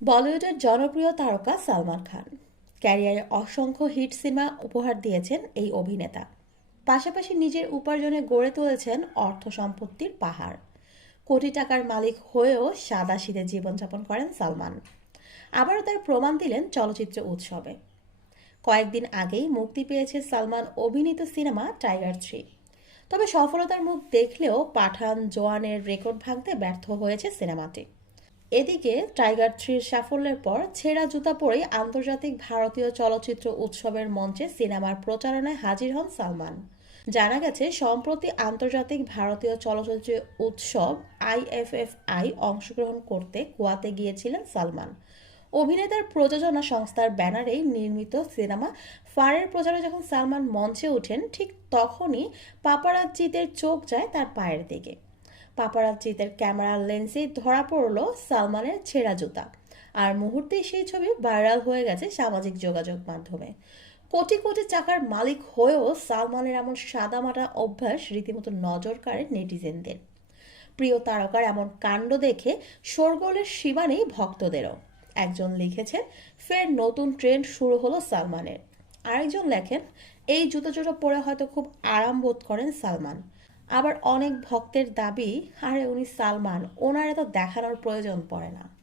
বলিউডের জনপ্রিয় তারকা সালমান খান। ক্যারিয়ারে অসংখ্য হিট সিনেমা উপহার দিয়েছেন এই অভিনেতা। পাশাপাশি নিজের উপার্জনে গড়ে তুলেছেন অর্থ সম্পত্তির পাহাড়। কোটি টাকার মালিক হয়েও সাদা শীতে জীবনযাপন করেন সালমান। আবারও তার প্রমাণ দিলেন চলচ্চিত্র উৎসবে। কয়েকদিন আগেই মুক্তি পেয়েছে সালমান অভিনীত সিনেমা টাইগার থ্রি। তবে সফলতার মুখ দেখলেও পাঠান জোয়ানের রেকর্ড ভাঙতে ব্যর্থ হয়েছে সিনেমাটি। এদিকে টাইগার থ্রির সাফল্যের পর ছেঁড়া জুতা পরেই আন্তর্জাতিক ভারতীয় চলচ্চিত্র উৎসবের মঞ্চে সিনেমার প্রচারণায় হাজির হন সালমান। জানা গেছে, সম্প্রতি আন্তর্জাতিক ভারতীয় চলচ্চিত্র উৎসব আইএফএফআই অংশগ্রহণ করতে গোয়াতে গিয়েছিলেন সালমান। অভিনেতার প্রযোজনা সংস্থার ব্যানারেই নির্মিত সিনেমা ফারের প্রচারে যখন সালমান মঞ্চে ওঠেন, ঠিক তখনই পাপারাজ্জিদের চোখ যায় তার পায়ের দিকে। পাপারাজ্জিদের ক্যামেরার লেন্সেই ধরা পড়ল সালমানের ছেঁড়া জুতা। আর মুহূর্তেই সেই ছবি ভাইরাল হয়ে গেছে সামাজিক যোগাযোগ মাধ্যমে। কোটি কোটি টাকার মালিক হয়েও সালমানের এমন সাদামাটা অভ্যাস রীতিমতো নজর কাড়ে নেটিজেনদের। প্রিয় তারকার এমন কাণ্ড দেখে শোরগোলের সীমা নেই ভক্তদেরও। একজন লিখেছেন, ফের নতুন ট্রেন্ড শুরু হলো সালমানের। আরেকজন লেখেন, এই জুতো জুতো পরে হয়তো খুব আরাম বোধ করেন সালমান। আবার অনেক ভক্তের দাবি আরে উনি সালমান ওনার এত দেখানোর প্রয়োজন পড়ে না।